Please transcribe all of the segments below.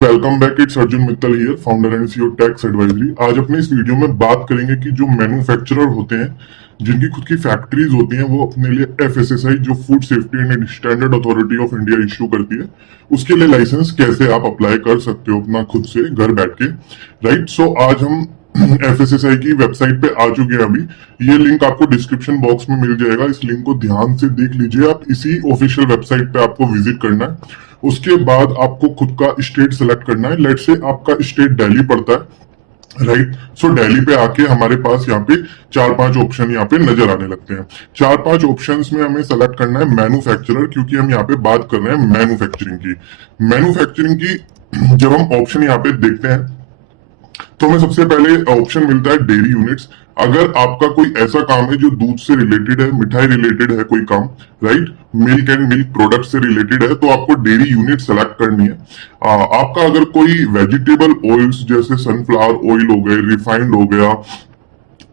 Welcome back. It's Arjun Mittal here, founder and CEO tax advisory. आज अपने इस वीडियो में बात करेंगे कि जो मैन्युफैक्चरर होते हैं, जिनकी खुद की फैक्ट्रीज होती हैं, वो अपने लिए एफएसएसआई जो food safety and standard authority of India issue करती है, उसके लिए लाइसेंस कैसे आप अप्लाई कर सकते हो अपना खुद से घर बैठ के। राइट, सो आज हम एफएसएसआई की वेबसाइट पे आ चुके हैं। अभी ये लिंक आपको डिस्क्रिप्शन बॉक्स में मिल जाएगा, इस लिंक को ध्यान से देख लीजिए। आप इसी ऑफिशियल वेबसाइट पे आपको विजिट करना है। उसके बाद आपको खुद का स्टेट सेलेक्ट करना है। लेट से आपका स्टेट दिल्ली पड़ता है, राइट। सो दिल्ली पे आके हमारे पास यहाँ पे चार पांच ऑप्शन यहाँ पे नजर आने लगते हैं। चार पांच ऑप्शंस में हमें सेलेक्ट करना है मैन्युफैक्चरर, क्योंकि हम यहाँ पे बात कर रहे हैं मैन्युफैक्चरिंग की। मैन्युफैक्चरिंग की जब हम ऑप्शन यहाँ पे देखते हैं तो हमें सबसे पहले ऑप्शन मिलता है डेयरी यूनिट्स। अगर आपका कोई ऐसा काम है जो दूध से रिलेटेड है, मिठाई रिलेटेड है कोई काम, right, milk and milk product से रिलेटेड है, तो आपको डेयरी यूनिट सेलेक्ट करनी है। आपका अगर कोई वेजिटेबल ऑयल्स जैसे सनफ्लावर ऑयल हो गए, रिफाइंड हो गया,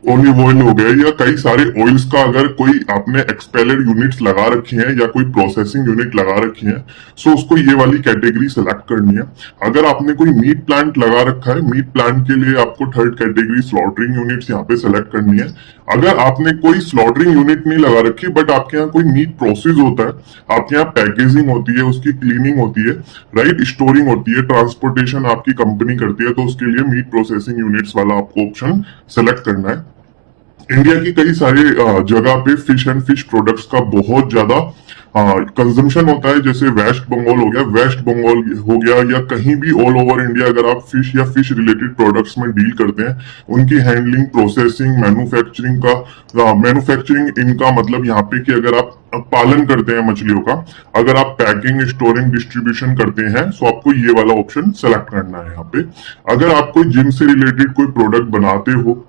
ऑलिव ऑयल हो गया, या कई सारे ऑयल्स का अगर कोई आपने एक्सपेलर यूनिट्स लगा रखी हैं या कोई प्रोसेसिंग यूनिट लगा रखी है, सो उसको ये वाली कैटेगरी सेलेक्ट करनी है। अगर आपने कोई मीट प्लांट लगा रखा है, मीट प्लांट के लिए आपको थर्ड कैटेगरी स्लॉटरिंग यूनिट्स यहाँ पे सेलेक्ट करनी है। अगर आपने कोई स्लॉटरिंग यूनिट नहीं लगा रखी बट आपके यहाँ कोई मीट प्रोसेस होता है, आपके यहाँ पैकेजिंग होती है, उसकी क्लीनिंग होती है, राइट, स्टोरिंग होती है, ट्रांसपोर्टेशन आपकी कंपनी करती है, तो उसके लिए मीट प्रोसेसिंग यूनिट्स वाला आपको ऑप्शन सेलेक्ट करना है। इंडिया की कई सारे जगह पे फिश एंड फिश प्रोडक्ट्स का बहुत ज्यादा कंजम्पशन होता है। जैसे वेस्ट बंगाल हो गया, वेस्ट बंगाल हो गया, या कहीं भी ऑल ओवर इंडिया अगर आप फिश या फिश रिलेटेड प्रोडक्ट्स में डील करते हैं, उनकी हैंडलिंग, प्रोसेसिंग, मैन्युफैक्चरिंग इनका मतलब यहाँ पे कि अगर आप पालन करते हैं मछलियों का, अगर आप पैकिंग, स्टोरिंग, डिस्ट्रीब्यूशन करते हैं, तो आपको ये वाला ऑप्शन सेलेक्ट करना है यहाँ पे। अगर आप कोई जिम से रिलेटेड कोई प्रोडक्ट बनाते हो,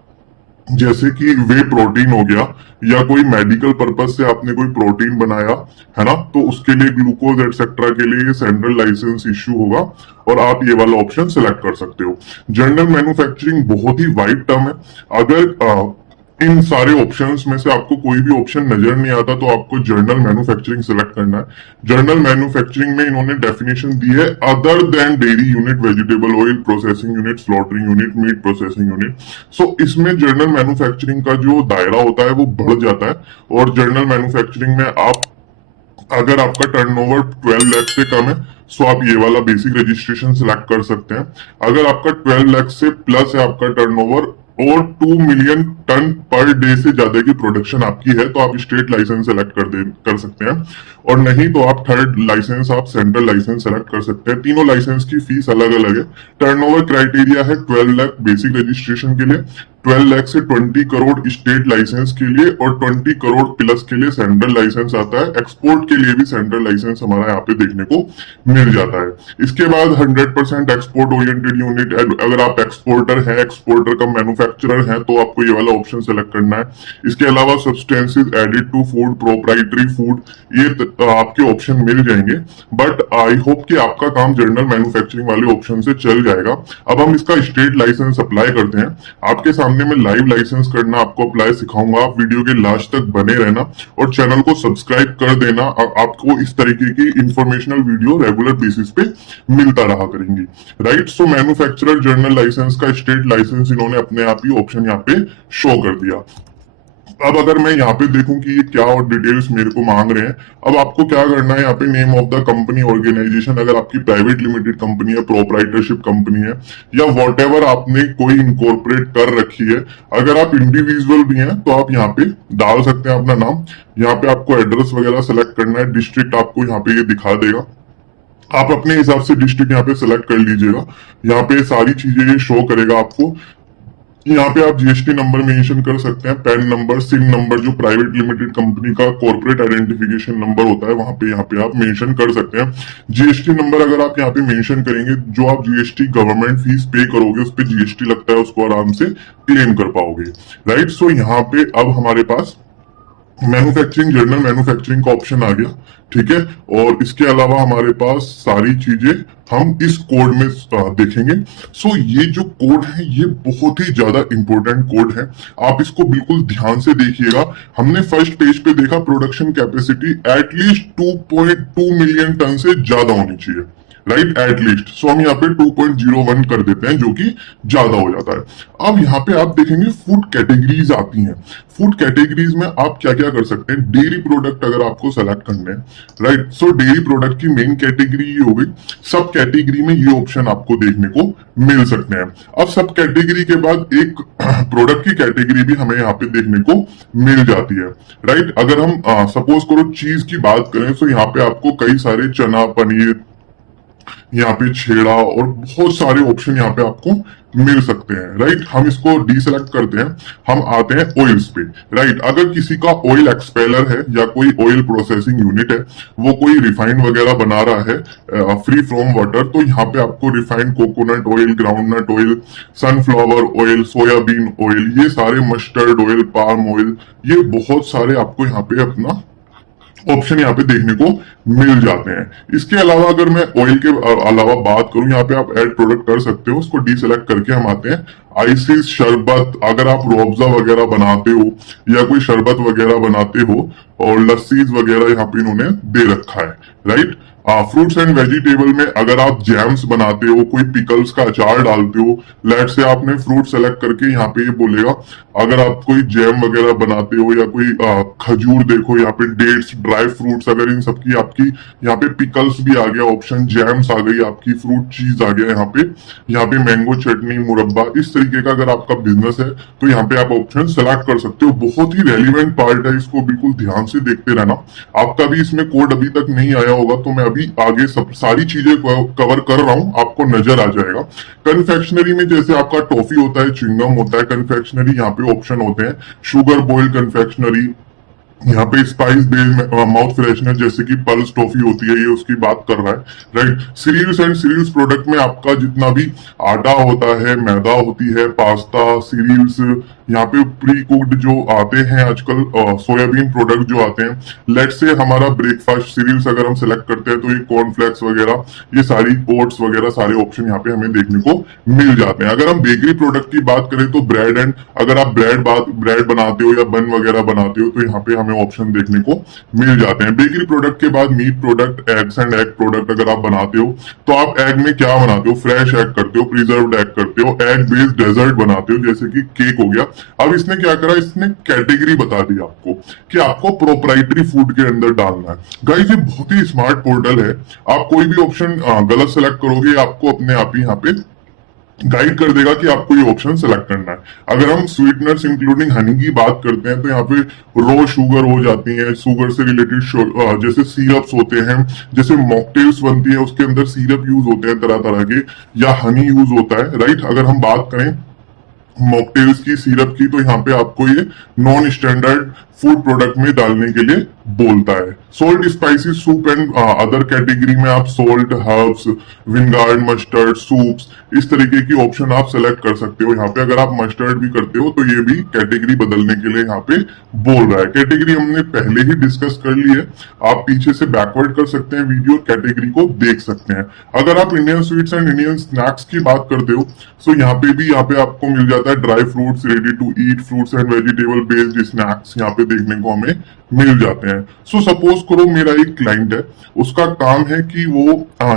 जैसे कि वे प्रोटीन हो गया, या कोई मेडिकल पर्पज से आपने कोई प्रोटीन बनाया है ना, तो उसके लिए ग्लूकोज एटसेट्रा के लिए सेंट्रल लाइसेंस इश्यू होगा और आप ये वाला ऑप्शन सेलेक्ट कर सकते हो। जनरल मैन्युफैक्चरिंग बहुत ही वाइड टर्म है। अगर इन सारे ऑप्शंस में से आपको कोई भी ऑप्शन नजर नहीं आता तो आपको जर्नल मैन्युफैक्चरिंग सेलेक्ट करना है। जर्नल मैन्युफैक्चरिंग में इन्होंने डेफिनेशन दी है, other than dairy unit, vegetable oil processing unit, slaughtering unit, meat processing unit. So इसमें जर्नल मैन्युफैक्चरिंग का जो दायरा होता है वो बढ़ जाता है। और जर्नल मैन्युफैक्चरिंग में आप, अगर आपका टर्नओवर 12 लाख से कम है, सो आप ये वाला बेसिक रजिस्ट्रेशन सिलेक्ट कर सकते हैं। अगर आपका 12 लाख से प्लस है आपका टर्नओवर, और 2 मिलियन टन पर डे से ज्यादा की प्रोडक्शन आपकी है, तो आप स्टेट लाइसेंस सेलेक्ट कर सकते हैं। और नहीं तो आप थर्ड लाइसेंस, आप सेंट्रल लाइसेंस सेलेक्ट कर सकते हैं। तीनों लाइसेंस की फीस अलग अलग है। टर्नओवर क्राइटेरिया है 12 लाख बेसिक रजिस्ट्रेशन के लिए, 12 लाख से 20 करोड़ स्टेट लाइसेंस के लिए, और 20 करोड़ प्लस के लिए सेंट्रल लाइसेंस आता है। एक्सपोर्ट के लिए भी सेंट्रल लाइसेंस हमारा यहाँ पे देखने को मिल जाता है। इसके बाद 100% एक्सपोर्ट ओरिएंटेड यूनिट, अगर आप एक्सपोर्टर हैं, एक्सपोर्टर का मैन्युफैक्चरर हैं, तो आपको ये वाला ऑप्शन सेलेक्ट करना है। इसके अलावा substances added to food, proprietary food, ये आपके ऑप्शन मिल जाएंगे। बट आई होप कि आपका काम जर्नल मैन्युफैक्चरिंग वाले ऑप्शन से चल जाएगा। अब हम इसका स्टेट लाइसेंस अप्लाई करते हैं। आपके सामने मैं लाइव लाइसेंस करना आपको अप्लाई सिखाऊंगा। आप वीडियो के लास्ट तक बने रहना और चैनल को सब्सक्राइब कर देना। आपको इस तरीके की इंफॉर्मेशनल वीडियो रेगुलर बेसिस पे मिलता रहा करेंगी। राइट, सो मैन्युफैक्चरर जर्नल लाइसेंस का स्टेट लाइसेंस इन्होंने अपने आप ही ऑप्शन यहाँ पे शो कर दिया। अब अगर मैं यहाँ पे देखूं कि ये क्या और डिटेल्स मेरे को मांग रहे हैं, अब आपको क्या करना है, यहाँ पे name of the company, organisation, अगर आपकी प्राइवेट लिमिटेड कंपनी है, प्रोप्राइटरशिप कंपनी है, या वॉट एवर आपने कोई इनकॉर्पोरेट कर रखी है। अगर आप इंडिविजुअल भी हैं तो आप यहाँ पे डाल सकते हैं अपना नाम। यहाँ पे आपको एड्रेस वगैरह सेलेक्ट करना है, डिस्ट्रिक्ट आपको यहाँ पे ये दिखा देगा, आप अपने हिसाब से डिस्ट्रिक्ट यहाँ पे सेलेक्ट कर लीजिएगा। यहाँ पे सारी चीजें ये शो करेगा आपको। यहाँ पे आप जीएसटी नंबर मेंशन कर सकते हैं, पैन नंबर, सिम नंबर, जो प्राइवेट लिमिटेड कंपनी का कॉर्पोरेट आइडेंटिफिकेशन नंबर होता है, वहां पे यहाँ पे आप मेंशन कर सकते हैं। जीएसटी नंबर अगर आप यहाँ पे मेंशन करेंगे, जो आप जीएसटी गवर्नमेंट फीस पे करोगे उस पर जीएसटी लगता है, उसको आराम से क्लेम कर पाओगे। राइट, सो यहाँ पे अब हमारे पास मैन्युफैक्चरिंग, जर्नल मैन्युफैक्चरिंग का ऑप्शन आ गया, ठीक है। और इसके अलावा हमारे पास सारी चीजें हम इस कोड में देखेंगे। सो ये जो कोड है ये बहुत ही ज्यादा इंपॉर्टेंट कोड है, आप इसको बिल्कुल ध्यान से देखिएगा। हमने फर्स्ट पेज पे देखा production capacity at least 2.2 million ton से ज्यादा होनी चाहिए, राइट, एटलीस्ट। सो हम यहाँ पे 2.01 कर देते हैं, जो कि ज्यादा हो जाता है। अब यहाँ पे आप देखेंगे फूड कैटेगरीज आती हैं। फूड कैटेगरीज में आप क्या क्या कर सकते हैं, डेयरी प्रोडक्ट अगर आपको सेलेक्ट करने हैं, राइट। सो डेयरी प्रोडक्ट की मेन कैटेगरी ये हो गई। सब कैटेगरी में ये ऑप्शन आपको देखने को मिल सकते हैं। अब सब कैटेगरी के बाद एक प्रोडक्ट की कैटेगरी भी हमें यहाँ पे देखने को मिल जाती है, राइट। अगर हम सपोज करो चीज की बात करें, तो यहाँ पे आपको कई सारे चना, पनीर, यहाँ पे छेड़ा और बहुत सारे ऑप्शन यहाँ पे आपको मिल सकते हैं, राइट। हम इसको डीसेलेक्ट करते हैं, हम आते हैं ऑयल्स पे, राइट। अगर किसी का ऑयल एक्सपेलर है या कोई ऑयल प्रोसेसिंग यूनिट है, वो कोई रिफाइंड वगैरह बना रहा है फ्री फ्रॉम वाटर, तो यहाँ पे आपको refined coconut oil, groundnut oil, sunflower oil, soybean oil, ये सारे, मस्टर्ड ऑयल, पाम ऑयल, ये बहुत सारे आपको यहाँ पे अपना ऑप्शन यहाँ पे देखने को मिल जाते हैं। इसके अलावा अगर मैं ऑयल के अलावा बात करूं, यहाँ पे आप ऐड प्रोडक्ट कर सकते हो, उसको डीसेलेक्ट करके हम आते हैं आइसिस, शरबत। अगर आप रूअफ़ज़ा वगैरह बनाते हो या कोई शरबत वगैरह बनाते हो, और लस्सीज वगैरह यहाँ पे इन्होंने दे रखा है, राइट। फ्रूट्स एंड वेजिटेबल में अगर आप जैम्स बनाते हो, कोई पिकल्स का अचार डालते हो, लेट से आपने फ्रूट सेलेक्ट करके यहाँ पे ये बोलेगा, अगर आप कोई जैम वगैरह बनाते हो या कोई खजूर, देखो यहाँ पे डेट्स, ड्राई फ्रूट्स, अगर इन सबकी आपकी यहाँ पे पिकल्स भी आ गया ऑप्शन, जैम्स आ गई आपकी, फ्रूट चीज आ गया यहाँ पे मैंगो चटनी, मुरब्बा, इस तरीके का अगर आपका बिजनेस है तो यहाँ पे आप ऑप्शन सेलेक्ट कर सकते हो। बहुत ही रेलिवेंट पार्ट है, इसको बिल्कुल ध्यान से देखते रहना। आपका भी इसमें कोड अभी तक नहीं आया होगा, तो मैं अभी आगे सब सारी चीजें कवर कर रहा हूं, आपको नजर आ जाएगा। कन्फेक्शनरी में जैसे आपका टॉफी होता है, च्युइंगम होता है, कन्फेक्शनरी यहाँ पे ऑप्शन होते हैं, शुगर बॉइल्ड कन्फेक्शनरी, यहाँ पे स्पाइस बेस्ड माउथ फ्रेशनर जैसे कि पल्स टॉफी होती है, ये उसकी बात कर रहा है, right. Cereals and cereals product में आपका जितना भी आटा होता है, मैदा होती है, पास्ता, सीरियल्स, यहाँ पे प्री कुक्ड जो आते हैं आजकल, सोयाबीन प्रोडक्ट जो आते हैं, लेट से हमारा ब्रेकफास्ट सीरियल्स अगर हम सेलेक्ट करते हैं तो ये कॉर्नफ्लेक्स वगैरह, ये सारी ओट्स वगैरह सारे ऑप्शन यहाँ पे हमें देखने को मिल जाते हैं। अगर हम बेकरी प्रोडक्ट की बात करें तो ब्रेड एंड, अगर आप ब्रेड बनाते हो या बन वगैरह बनाते हो, तो यहाँ पे हमें ऑप्शन देखने को मिल जाते हैं। बेकरी प्रोडक्ट के बाद meat product, eggs and egg product अगर आप बनाते हो, तो आप एग में क्या बनाते हो, फ्रेश एग करते हो, प्रिजर्व्ड एग करते हो, एग बेस्ड डेजर्ट बनाते हो, जैसे कि केक हो गया। अब इसने क्या करा, इसने कैटेगरी बता दी आपको कि आपको प्रोप्राइटरी फूड के अंदर डालना है। गाइस ये बहुत ही स्मार्ट पोर्टल है, आप कोई भी ऑप्शन गलत सेलेक्ट करोगे, आपको अपने आप ही यहाँ पे गाइड कर देगा कि आपको ये ऑप्शन सेलेक्ट करना है। अगर हम स्वीटनर्स इंक्लूडिंग हनी की बात करते हैं, तो यहाँ पे रो शुगर हो जाती है, शुगर से रिलेटेड जैसे सिरप्स होते हैं, जैसे मॉकटेल्स बनती है उसके अंदर सिरप यूज होते हैं तरह तरह के, या हनी यूज होता है, राइट। अगर हम बात करें मॉकटेल्स की, सिरप की, तो यहाँ पे आपको ये नॉन स्टैंडर्ड फूड प्रोडक्ट में डालने के लिए बोलता है। Salt, spicy, soup and other category में आप सोल्ट, हर्ब्स, विनगार्ड, मस्टर्ड, सूप्स, इस तरीके की ऑप्शन आप सेलेक्ट कर सकते हो। यहाँ पे अगर आप मस्टर्ड भी करते हो तो ये भी कैटेगरी बदलने के लिए यहाँ पे बोल रहा है। कैटेगरी हमने पहले ही डिस्कस कर ली है, आप पीछे से बैकवर्ड कर सकते हैं वीडियो, कैटेगरी को देख सकते हैं। अगर आप Indian sweets and Indian snacks की बात करते हो, तो यहाँ पे आपको मिल जाता है dry fruits, ready to eat, fruits and vegetable based snacks यहाँ पे देखने को हमें मिल जाते हैं। सो सपोज करो मेरा एक क्लाइंट है, उसका काम है कि वो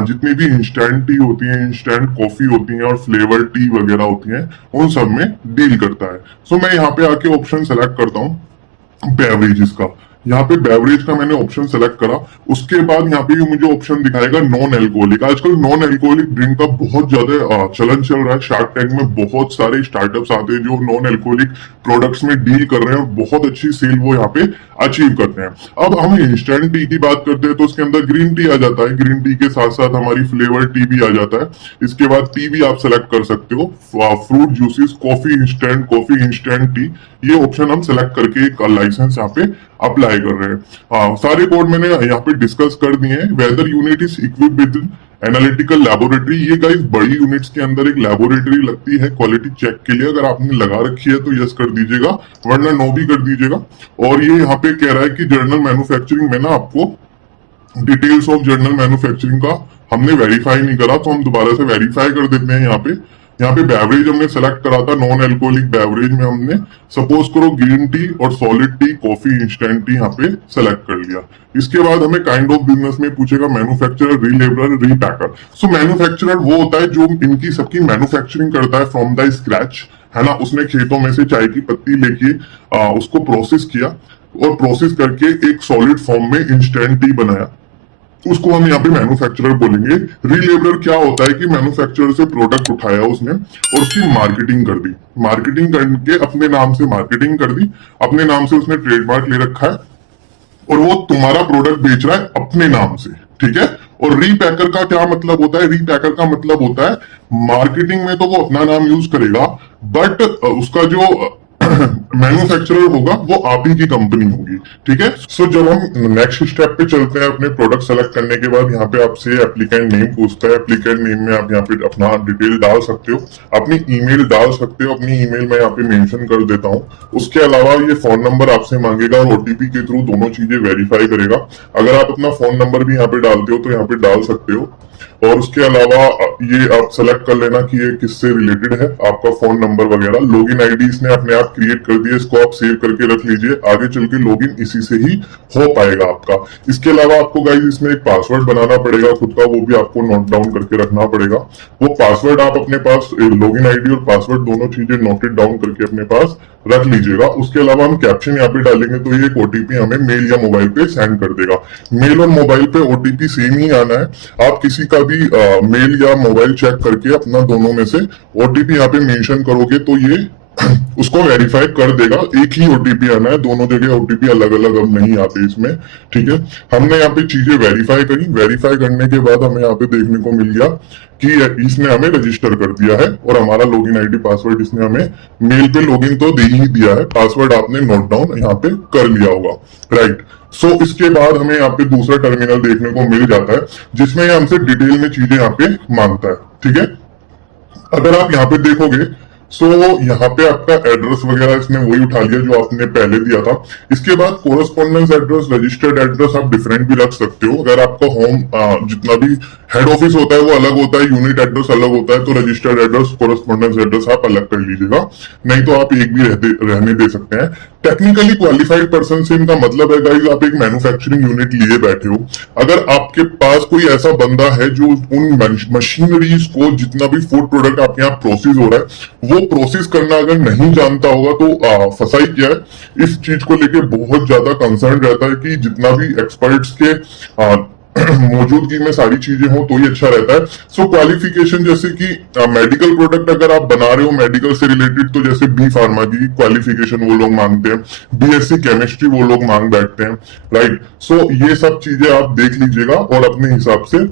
जितनी भी इंस्टेंट टी होती है, इंस्टेंट कॉफी होती है और फ्लेवर टी वगैरह होती है, उन सब में डील करता है। सो मैं यहाँ पे आके ऑप्शन सेलेक्ट करता हूँ बेवरेजेस का। यहाँ पे बेवरेज का मैंने ऑप्शन सेलेक्ट करा, उसके बाद यहाँ पे मुझे ऑप्शन दिखाएगा नॉन एल्कोहलिक। आजकल नॉन एल्कोहलिक ड्रिंक का बहुत ज्यादा चलन चल रहा है, शार्क टैंक में बहुत सारे स्टार्टअप्स आते हैं जो नॉन एल्कोहलिक प्रोडक्ट्स में डील कर रहे हैं, बहुत अच्छी सेल वो यहाँ पे अचीव करते हैं। अब हम इंस्टेंट टी की बात करते हैं तो उसके अंदर ग्रीन टी आ जाता है, ग्रीन टी के साथ साथ हमारी फ्लेवर टी भी आ जाता है। इसके बाद टी भी आप सेलेक्ट कर सकते हो, fruit juices, coffee instant T, ये ऑप्शन हम सेलेक्ट करके एक लाइसेंस यहाँ पे अप्लाई कर रहे हैं। सारे कोड मैंने यहाँ पे डिस्कस कर दिए हैं। Whether unit is equipped with analytical laboratory, ये गाइस बड़ी यूनिट्स के अंदर एक लेबोरेटरी लगती है क्वालिटी चेक के लिए। अगर आपने लगा रखी है तो यस कर दीजिएगा, वरना नो भी कर दीजिएगा। और ये यहाँ पे कह रहा है कि जर्नल मैन्युफैक्चरिंग में ना आपको डिटेल्स ऑफ जर्नल मैन्युफैक्चरिंग का हमने वेरीफाई नहीं करा, तो हम दोबारा से वेरीफाई कर देते हैं यहाँ पे। यहाँ पे बेवरेज हमने सेलेक्ट करा था नॉन अल्कोहलिक बेवरेज में, हमने सपोज करो ग्रीन टी और solid T, coffee, instant T यहाँ पे सेलेक्ट कर लिया। इसके बाद हमें काइंड ऑफ बिजनेस में पूछेगा मैन्युफैक्चरर, रीलेबलर, रीपैकर। सो मैन्युफैक्चरर वो होता है जो इनकी सबकी मैन्युफैक्चरिंग करता है फ्रॉम द स्क्रैच, है ना। उसने खेतों में से चाय की पत्ती लेके उसको प्रोसेस किया और प्रोसेस करके एक सॉलिड फॉर्म में इंस्टेंट टी बनाया, उसको हम यहाँ पे मैन्युफैक्चरर बोलेंगे। रीलेबलर क्या होता है कि मैन्युफैक्चरर से प्रोडक्ट उठाया उसने और उसकी मार्केटिंग कर दी, मार्केटिंग करके अपने नाम से मार्केटिंग कर दी, अपने नाम से उसने ट्रेडमार्क ले रखा है और वो तुम्हारा प्रोडक्ट बेच रहा है अपने नाम से, ठीक है। और रीपैकर का क्या मतलब होता है? रीपैकर का मतलब होता है मार्केटिंग में तो वो अपना नाम यूज करेगा, बट उसका जो मैन्युफैक्चरर होगा वो आप ही की कंपनी होगी, ठीक है। सो जब हम नेक्स्ट स्टेप पे चलते हैं, अपने प्रोडक्ट सेलेक्ट करने के बाद यहाँ पे आपसे एप्लीकेंट नेम पूछता है। एप्लीकेंट नेम में आप यहाँ पे अपना डिटेल डाल सकते हो, अपनी ईमेल डाल सकते हो, अपनी ईमेल मैं यहाँ पे मेंशन कर देता हूँ। उसके अलावा ये फोन नंबर आपसे मांगेगा और ओटीपी के थ्रू दोनों चीजें वेरीफाई करेगा। अगर आप अपना फोन नंबर भी यहाँ पे डालते हो तो यहाँ पे डाल सकते हो। और उसके अलावा ये आप सेलेक्ट कर लेना कि ये किससे रिलेटेड है, आपका फोन नंबर वगैरह। लॉगिन आईडी इसने अपने आप क्रिएट कर दी है, इसको आप सेव करके रख लीजिए, आगे चल के लॉगिन इसी से ही हो पाएगा आपका। इसके अलावा आपको गाइस इसमें एक पासवर्ड बनाना पड़ेगा खुद का, वो भी आपको नोट डाउन करके रखना पड़ेगा। वो पासवर्ड आप अपने पास, लॉगिन आईडी और पासवर्ड दोनों चीजें नोटेड डाउन करके अपने पास रख लीजिएगा। उसके अलावा हम कैप्शन यहाँ पे डालेंगे तो ये एक ओटीपी हमें मेल या मोबाइल पे सेंड कर देगा। मेल और मोबाइल पे ओटीपी सेम ही आना है। आप किसी का भी मेल या मोबाइल चेक करके अपना दोनों में से ओटीपी यहाँ पे मेंशन करोगे तो ये उसको वेरीफाई कर देगा। एक ही ओटीपी आना है, दोनों जगह ओटीपी अलग अलग अब नहीं आते इसमें, ठीक है। हमने यहाँ पे चीजें वेरीफाई करी, वेरीफाई करने के बाद हमें यहाँ पे देखने को मिल गया कि इसने हमें रजिस्टर कर दिया है और हमारा लॉगिन आईडी पासवर्ड इसने हमें मेल पे लॉगिन तो दे ही दिया है, पासवर्ड आपने नोट डाउन यहाँ पे कर लिया होगा, राइट। सो इसके बाद हमें यहाँ पे दूसरा टर्मिनल देखने को मिल जाता है जिसमें हमसे डिटेल में चीजें यहाँ पे मांगता है, ठीक है। अगर आप यहाँ पे देखोगे सो यहाँ पे आपका एड्रेस वगैरह इसने वही उठा लिया जो आपने पहले दिया था। इसके बाद कोरस्पॉन्डेंस एड्रेस, रजिस्टर्ड एड्रेस आप डिफरेंट भी रख सकते हो। अगर आपका होम जितना भी हेड ऑफिस होता है वो अलग होता है, यूनिट एड्रेस अलग होता है, तो रजिस्टर्ड एड्रेस, कोरस्पॉन्डेंस एड्रेस आप अलग कर लीजिएगा, नहीं तो आप एक भी रहने दे सकते हैं। टेक्निकली क्वालिफाइड पर्सन से इनका मतलब है गाइस आप एक मैन्युफैक्चरिंग यूनिट लिए बैठे हो। अगर आपके पास कोई ऐसा बंदा है जो उन मशीनरीज को, जितना भी फूड प्रोडक्ट आपके यहाँ प्रोसेस हो रहा है वो प्रोसेस करना अगर नहीं जानता होगा तो फसाई क्या है, इस चीज को लेके बहुत ज्यादा कंसर्न रहता है कि जितना भी एक्सपर्ट्स के मौजूदगी में सारी चीजें हो तो ही अच्छा रहता है। सो क्वालिफिकेशन जैसे कि मेडिकल प्रोडक्ट अगर आप बना रहे हो मेडिकल से रिलेटेड, तो जैसे बी फार्मा की क्वालिफिकेशन वो लोग मांगते हैं, बीएससी केमिस्ट्री वो लोग मांग बैठते हैं, राइट। सो ये सब चीजें आप देख लीजिएगा और अपने हिसाब से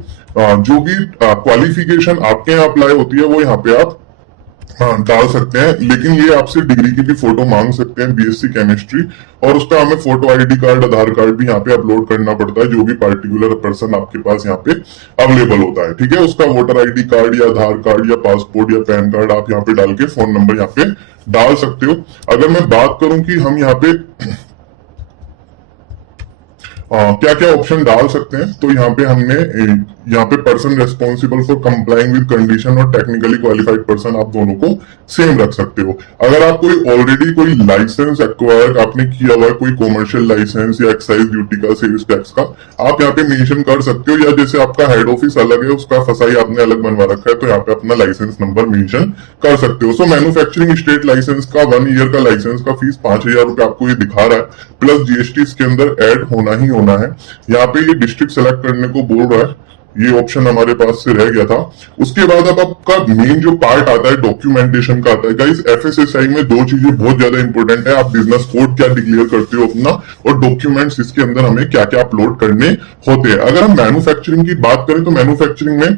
जो भी क्वालिफिकेशन आपके यहाँ अप्लाई होती है वो यहाँ पे आप डाल सकते हैं। लेकिन ये आपसे डिग्री की भी फोटो मांग सकते हैं, बीएससी केमिस्ट्री, और उसका हमें फोटो आईडी कार्ड, आधार कार्ड भी यहाँ पे अपलोड करना पड़ता है, जो भी पार्टिकुलर पर्सन आपके पास यहाँ पे अवेलेबल होता है, ठीक है। उसका वोटर आईडी कार्ड या आधार कार्ड या पासपोर्ट या पैन कार्ड आप यहाँ पे डाल के फोन नंबर यहाँ पे डाल सकते हो। अगर मैं बात करूं कि हम यहाँ पे क्या क्या ऑप्शन डाल सकते हैं, तो यहाँ पे हमने यहाँ पे person responsible for complying with condition और टेक्निकली क्वालिफाइड पर्सन आप दोनों को सेम रख सकते हो। अगर आप कोई ऑलरेडी कोई लाइसेंस एक्वायर आपने किया हुआ है, कोई कॉमर्शियल लाइसेंस या एक्साइज ड्यूटी का, सेल्स टैक्स का, आप यहाँ पे मेंशन कर सकते हो। या जैसे आपका हेड ऑफिस अलग है, उसका फसाई आपने अलग बनवा रखा है, तो यहाँ पे अपना लाइसेंस नंबर मेंशन कर सकते हो। सो मैन्युफैक्चरिंग स्टेट लाइसेंस का 1 ईयर का लाइसेंस का फीस 5,000 रुपए आपको ये दिखा रहा है, प्लस जीएसटी इसके अंदर ऐड होना ही होना है। यहाँ पे ये डिस्ट्रिक्ट सेलेक्ट करने को बोल रहा है, ये ऑप्शन हमारे पास से रह गया था। उसके बाद अब आपका मेन जो पार्ट आता है डॉक्यूमेंटेशन का आता है। गाइस एफएसएसआई में दो चीजें बहुत ज्यादा इंपॉर्टेंट है, आप बिजनेस कोड क्या डिक्लेयर करते हो अपना, और डॉक्यूमेंट्स इसके अंदर हमें क्या क्या अपलोड करने होते हैं। अगर हम मैन्युफैक्चरिंग की बात करें तो मैन्युफैक्चरिंग में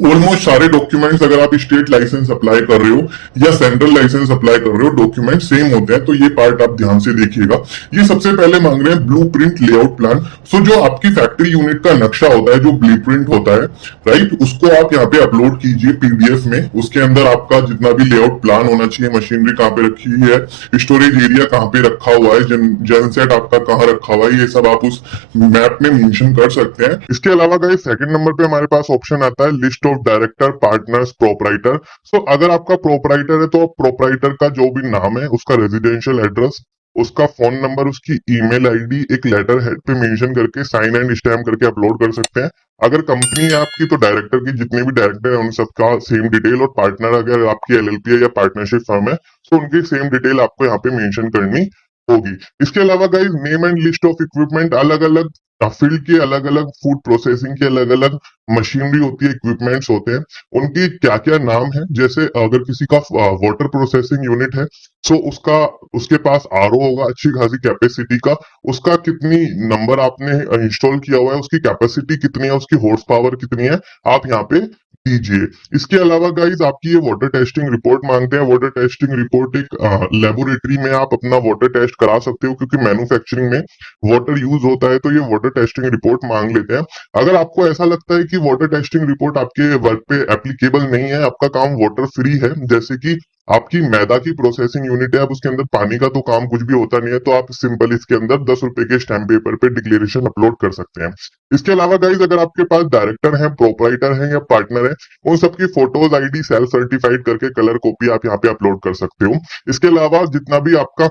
ऑलमोस्ट सारे डॉक्यूमेंट्स, अगर आप स्टेट लाइसेंस अप्लाई कर रहे हो या सेंट्रल लाइसेंस अप्लाई कर रहे हो, डॉक्यूमेंट सेम होते हैं, तो ये पार्ट आप ध्यान से देखिएगा। ये सबसे पहले मांग रहे हैं ब्लूप्रिंट लेआउट प्लान। सो जो आपकी फैक्ट्री यूनिट का नक्शा होता है, जो ब्लूप्रिंट होता है, राइट, उसको आप यहाँ पे अपलोड कीजिए पीडीएफ में। उसके अंदर आपका जितना भी लेआउट प्लान होना चाहिए, मशीनरी कहाँ पे रखी हुई है, स्टोरेज एरिया कहाँ पे रखा हुआ है, जनसेट आपका कहाँ रखा हुआ है, ये सब आप उस मैप में मेंशन कर सकते हैं। इसके अलावा गाइस सेकंड नंबर पे हमारे पास ऑप्शन आता है list of director, partners, proprietor. So अगर आपका प्रोपराइटर है तो आप प्रोपराइटर का जो भी नाम है, उसका रेजिडेंशियल एड्रेस, उसका फोन नंबर, उसकी ईमेल आईडी एक लेटर हेड पे मेंशन करके साइन एंड स्टैम्प करके अपलोड कर सकते हैं। अगर कंपनी है आपकी तो डायरेक्टर की जितने भी डायरेक्टर है उन सबका सेम डिटेल, और पार्टनर अगर आपकी एलएलपी है या पार्टनरशिप फर्म है तो उनकी सेम डिटेल आपको यहाँ पे मेंशन करनी होगी। इसके अलावा guys name and list of equipment, अलग अलग फील्ड के अलग अलग फूड प्रोसेसिंग के अलग अलग मशीनरी होती है, इक्विपमेंट्स होते हैं, उनकी क्या क्या नाम है। जैसे अगर किसी का वाटर प्रोसेसिंग यूनिट है सो उसका, उसके पास आरओ होगा अच्छी खासी कैपेसिटी का, उसका कितनी नंबर आपने इंस्टॉल किया हुआ है, उसकी कैपेसिटी कितनी है, उसकी हॉर्स पावर कितनी है, आप यहाँ पे दीजिए। इसके अलावा गाइज आपकी ये वाटर टेस्टिंग रिपोर्ट मांगते हैं। वाटर टेस्टिंग रिपोर्ट एक लेबोरेटरी में आप अपना वाटर टेस्ट करा सकते हो, क्योंकि मैन्युफैक्चरिंग में वाटर यूज होता है तो ये वाटर टेस्टिंग रिपोर्ट मांग लेते हैं। अगर आपको ऐसा लगता है कि वाटर टेस्टिंग रिपोर्ट आपके वर्क पे एप्लीकेबल नहीं है, आपका काम वाटर फ्री है, जैसे कि आपकी मैदा की प्रोसेसिंग यूनिट है, अब उसके अंदर पानी का तो काम कुछ भी होता नहीं है, तो आप सिंपल इसके अंदर 10 रुपए के स्टैम्प पेपर पे डिक्लेरेशन अपलोड कर सकते हैं। इसके अलावा गाइज अगर आपके पास डायरेक्टर है, प्रोपराइटर है या पार्टनर है, उन सबकी फोटोज आईडी सेल्फ सर्टिफाइड करके कलर कॉपी आप यहाँ पे अपलोड कर सकते हो। इसके अलावा जितना भी आपका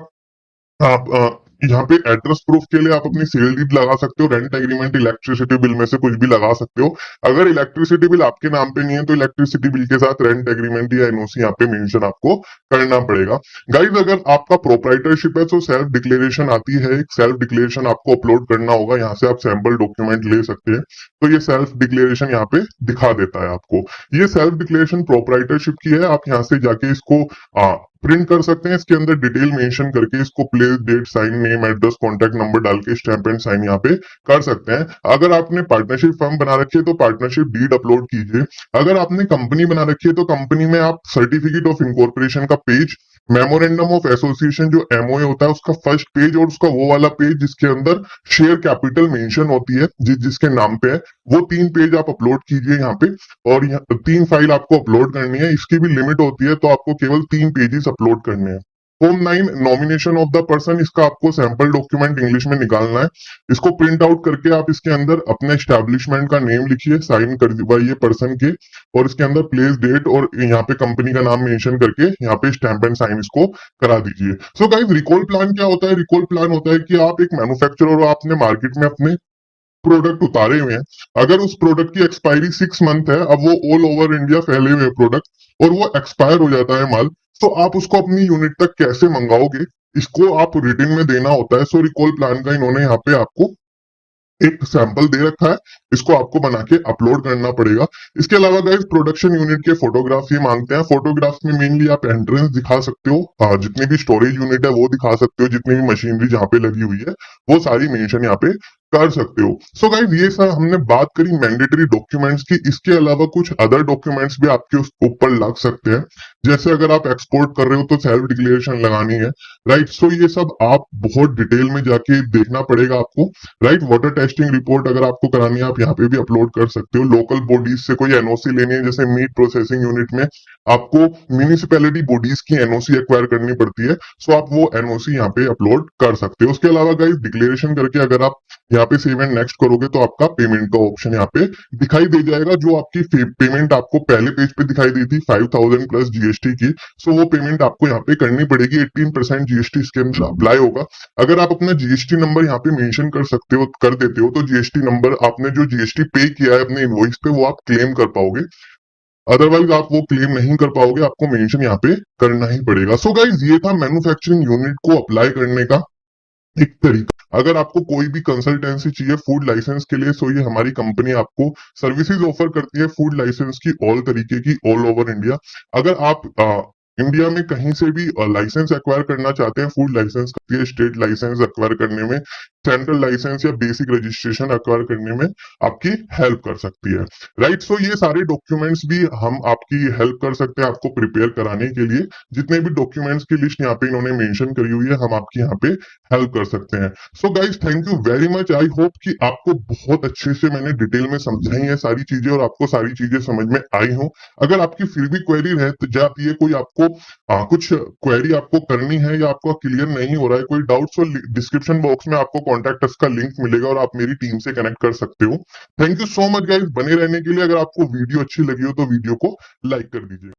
आप यहाँ पे एड्रेस प्रूफ के लिए आप अपनी सेल डीड लगा सकते हो, रेंट एग्रीमेंट, इलेक्ट्रिसिटी बिल में से कुछ भी लगा सकते हो। अगर इलेक्ट्रिसिटी बिल आपके नाम पे नहीं है तो इलेक्ट्रिसिटी बिल के साथ रेंट एग्रीमेंट या एनओसी यहाँ पे मेंशन आपको करना पड़ेगा। गाइज अगर आपका प्रोपराइटरशिप है तो सेल्फ डिक्लेरेशन आती है, एक सेल्फ डिक्लेरेशन आपको अपलोड करना होगा, यहाँ से आप सैंपल डॉक्यूमेंट ले सकते हैं। तो ये सेल्फ डिक्लेरेशन यहाँ पे दिखा देता है आपको। ये सेल्फ डिक्लेरेशन प्रोपराइटरशिप की है, आप यहाँ से जाके इसको प्रिंट कर सकते हैं। इसके अंदर डिटेल मेंशन करके इसको place, date, sign, name, address, contact number डाल के स्टैंप एंड साइन यहाँ पे कर सकते हैं। अगर आपने पार्टनरशिप फर्म बना रखी है तो पार्टनरशिप डीड अपलोड कीजिए। अगर आपने कंपनी बना रखी है तो कंपनी में आप सर्टिफिकेट ऑफ इनकॉर्पोरेशन का पेज, मेमोरेंडम ऑफ एसोसिएशन जो एमओए होता है उसका फर्स्ट पेज, और उसका वो वाला पेज जिसके अंदर शेयर कैपिटल मेंशन होती है जिसके नाम पे है, वो 3 पेज आप अपलोड कीजिए यहाँ पे। और 3 फाइल आपको अपलोड करनी है, इसकी भी लिमिट होती है, तो आपको केवल 3 पेजेस अपलोड करने हैं। Form 9 nomination of the person, इसका आपको सैंपल डॉक्यूमेंट इंग्लिश में निकालना है। इसको प्रिंट आउट करके आप इसके अंदर अपने एस्टेब्लिशमेंट का नेम लिखिए, साइन कर दीजिए पर्सन के, और इसके अंदर प्लेस, डेट और यहाँ पे कंपनी का नाम मेंशन करके यहाँ पे स्टैंप एंड साइन इसको करा दीजिए। सो गाइस रिकॉल प्लान क्या होता है? रिकॉल प्लान होता है कि आप एक मैन्युफैक्चरर और आपने मार्केट में अपने प्रोडक्ट उतारे हुए हैं, अगर उस प्रोडक्ट की एक्सपायरी 6 मंथ है, अब वो ऑल ओवर इंडिया फैले हुए प्रोडक्ट, और वो एक्सपायर हो जाता है माल, तो आप उसको अपनी यूनिट तक कैसे मंगाओगे, इसको आप रिटर्न में देना होता है। सो रिकॉल प्लान का इन्होंने यहाँ पे आपको एक सैंपल दे रखा है, इसको आपको बना के अपलोड करना पड़ेगा। इसके अलावा गाइस प्रोडक्शन यूनिट के फोटोग्राफ ये मांगते हैं। फोटोग्राफ्स में मेनली आप एंट्रेंस दिखा सकते हो, जितनी भी स्टोरेज यूनिट है वो दिखा सकते हो, जितनी भी मशीनरी जहाँ पे लगी हुई है वो सारी मेंशन यहाँ पे कर सकते हो। सो गाइस ये सब हमने बात करी मैंडेटरी डॉक्यूमेंट्स की। इसके अलावा कुछ अदर डॉक्यूमेंट्स भी आपके ऊपर लग सकते हैं, जैसे अगर आप एक्सपोर्ट कर रहे हो तो सेल्फ डिक्लेरेशन लगानी है, राइट। सो ये सब आप बहुत डिटेल में जाके देखना पड़ेगा आपको, राइट। वाटर टेस्टिंग रिपोर्ट अगर आपको करानी है आप यहाँ पे भी अपलोड कर सकते हो। लोकल बॉडीज से कोई एनओसी लेनी है, जैसे मीट प्रोसेसिंग यूनिट में आपको म्यूनिसिपैलिटी बॉडीज की एनओसी एक्वायर करनी पड़ती है, सो आप वो एनओसी यहाँ पे अपलोड कर सकते हो। उसके अलावा गाइस डिक्लेरेशन करके अगर आप यहाँ पे सेव एंड नेक्स्ट करोगे तो आपका पेमेंट का ऑप्शन यहाँ पे दिखाई दे जाएगा। जो आपकी पेमेंट आपको पहले पेज पे दिखाई दी थी 5000 प्लस जीएसटी की, सो वो पेमेंट आपको यहाँ पे करनी पड़ेगी। 18% जीएसटी इसके अंदर अप्लाई होगा। अगर आप अपना जीएसटी नंबर यहाँ पे मेंशन कर सकते हो, कर देते हो, तो जीएसटी नंबर आपने जो जीएसटी पे किया है अपने इनवॉइस पे वो आप क्लेम कर पाओगे, अदरवाइज आप वो क्लेम नहीं कर पाओगे, आपको मेंशन यहाँ पे करना ही पड़ेगा। सो गाइज ये था मैन्युफैक्चरिंग यूनिट को अप्लाई करने का एक तरीका। अगर आपको कोई भी कंसल्टेंसी चाहिए फूड लाइसेंस के लिए, सो ये हमारी कंपनी आपको सर्विसेज ऑफर करती है फूड लाइसेंस की, ऑल तरीके की, ऑल ओवर इंडिया। अगर आप इंडिया में कहीं से भी लाइसेंस एक्वायर करना चाहते हैं, फूड लाइसेंस करती है, स्टेट लाइसेंस एक्वायर करने में, सेंट्रल लाइसेंस या बेसिक रजिस्ट्रेशन एक्वायर करने में आपकी हेल्प कर सकती है, राइट। सो ये सारे डॉक्यूमेंट्स भी हम आपकी हेल्प कर सकते हैं आपको प्रिपेयर कराने के लिए। जितने भी डॉक्यूमेंट्स की लिस्ट यहाँ पे इन्होंने मेंशन करी हुई है, हम आपकी यहाँ पे हेल्प कर सकते हैं। So guys thank you very much. I hope कि आपको बहुत अच्छे से मैंने डिटेल में समझाई है सारी चीजें और आपको सारी चीजें समझ में आई हो। अगर आपकी फिर भी क्वेरी है तो जाइए, कोई आपको कुछ क्वेरी आपको करनी है या आपको क्लियर नहीं हो रहा है, कोई डाउट्स, हो डिस्क्रिप्शन बॉक्स में आपको कॉन्टैक्ट अस का लिंक मिलेगा और आप मेरी टीम से कनेक्ट कर सकते हो। Thank you so much guys, बने रहने के लिए। अगर आपको वीडियो अच्छी लगी हो तो वीडियो को लाइक कर दीजिए।